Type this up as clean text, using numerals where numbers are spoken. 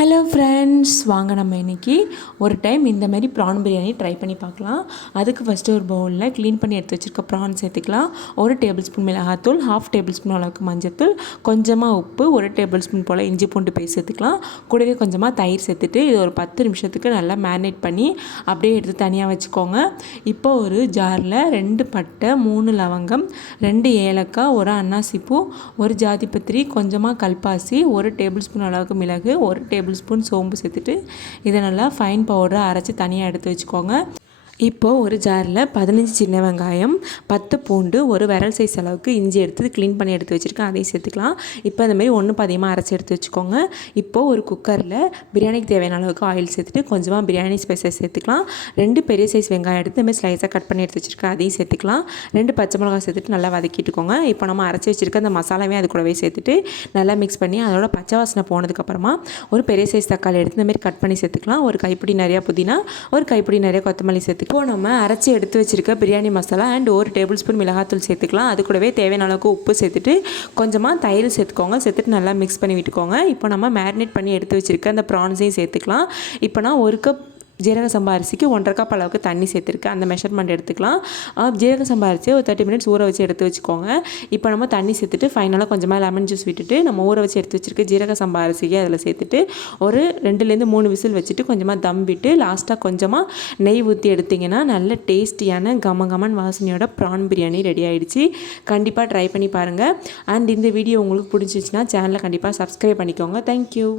Hello friends, வாங்க நம்ம இன்றைக்கி ஒரு டைம் இந்த மாதிரி ப்ரான் பிரியாணி ட்ரை பண்ணி பார்க்கலாம். அதுக்கு ஃபஸ்ட்டு ஒரு பவுலில் க்ளீன் பண்ணி எடுத்து வச்சுருக்க ப்ரான் சேர்த்துக்கலாம். 1 டேபிள் ஸ்பூன் மிளகாத்தூள், 1/2 டேபிள் ஸ்பூன் அளவுக்கு மஞ்சத்தூள், கொஞ்சமாக உப்பு, 1 டேபிள் ஸ்பூன் போல் இஞ்சி பூண்டு பேஸ்ட் சேர்த்துக்கலாம். கூடவே கொஞ்சமாக தயிர் சேர்த்துட்டு இது ஒரு 10 நிமிஷத்துக்கு நல்லா மேரினேட் பண்ணி அப்படியே எடுத்து தனியாக வச்சுக்கோங்க. இப்போ ஒரு ஜாரில் 2 பட்டை, 3 லவங்கம், 2 ஏலக்காய், 1 அன்னாசிப்பூ, 1 ஜாதிபத்திரி, கொஞ்சமாக கல்பாசி, 1 டேபிள் ஸ்பூன் அளவுக்கு மிளகு, 1 டேபிள் ஸ்பூன் சோம்பு சேர்த்துட்டு இதை நல்லா ஃபைன் பவுடரை அரைச்சி தனியாக எடுத்து வச்சுக்கோங்க. இப்போது ஒரு ஜாரில் 15 சின்ன வெங்காயம், 10 பூண்டு, ஒரு விரல் சைஸ் அளவுக்கு இஞ்சி எடுத்து க்ளீன் பண்ணி எடுத்து வச்சுருக்கேன், அதையும் சேர்த்துக்கலாம். இப்போ இந்த மாதிரி ஒன்று பாதியமாக அரைச்சி எடுத்து வச்சுக்கோங்க. இப்போது ஒரு குக்கரில் பிரியாணிக்கு தேவையான அளவுக்கு ஆயில் சேர்த்துட்டு கொஞ்சமாக பிரியாணி ஸ்பைசஸ் சேர்த்துக்கலாம். 2 பெரிய சைஸ் வெங்காயம் எடுத்து இந்த மாதிரி ஸ்லைஸாக கட் பண்ணி எடுத்து வச்சுருக்கேன், அதையும் சேர்த்துக்கலாம். 2 பச்சை மிளகாய் சேர்த்துட்டு நல்லா வதக்கிட்டுக்கோங்க. இப்போ நம்ம அரைச்சி வச்சுருக்க அந்த மசாலாவே அது கூடவே சேர்த்துட்டு நல்லா மிக்ஸ் பண்ணி அதோட பச்சை வாசனை போனதுக்கப்புறமா ஒரு பெரிய சைஸ் தக்காளி எடுத்து இந்த மாதிரி கட் பண்ணி சேர்த்துக்கலாம். ஒரு கைப்பிடி நிறையா புதினா, ஒரு கைப்பிடி நிறைய கொத்தமல்லி சேர்த்துக்கலாம். இப்போ நம்ம அரைச்சி எடுத்து வச்சுருக்க biryani masala and 1 table spoon மிளகாத்தூள் சேர்த்துக்கலாம். அது கூடவே தேவையான அளவுக்கு உப்பு சேர்த்துட்டு கொஞ்சமாக தயிர் சேர்த்துக்கோங்க. சேர்த்துட்டு நல்லா மிக்ஸ் பண்ணி விட்டுக்கோங்க. இப்போ நம்ம மேரினேட் பண்ணி எடுத்து வச்சுருக்க அந்த ப்ரான்ஸையும் சேர்த்துக்கலாம். இப்போ நான் 1 கப் ஜீரக சம்பா அரிசிக்கு 1.5 கப் அளவுக்கு தண்ணி சேர்த்துருக்கேன், அந்த மெஷர்மெண்ட் எடுத்துக்கலாம். ஜீரக சம்பா அரிசியை ஒரு 30 மினிட்ஸ் ஊற வச்சு எடுத்து வச்சுக்கோங்க. இப்போ நம்ம தண்ணி சேர்த்துட்டு ஃபைனலாக கொஞ்சமாக லெமன் ஜூஸ் விட்டுட்டு நம்ம ஊற வச்சு எடுத்து வச்சுருக்க ஜீரக சம்பா அரிசியை அதில் சேர்த்துட்டு ஒரு 2-3 விசில் வச்சுட்டு கொஞ்சமாக தம் விட்டு லாஸ்ட்டாக கொஞ்சமாக நெய் ஊற்றி எடுத்திங்கன்னா நல்ல டேஸ்டியான கமகமன் வாசனையோட ப்ரான் பிரியாணி ரெடி ஆகிடுச்சு. கண்டிப்பாக ட்ரை பண்ணி பாருங்கள். அண்ட் இந்த வீடியோ உங்களுக்கு பிடிச்சிச்சின்னா சேனலை கண்டிப்பாக சப்ஸ்கிரைப் பண்ணிக்கோங்க. தேங்க்யூ.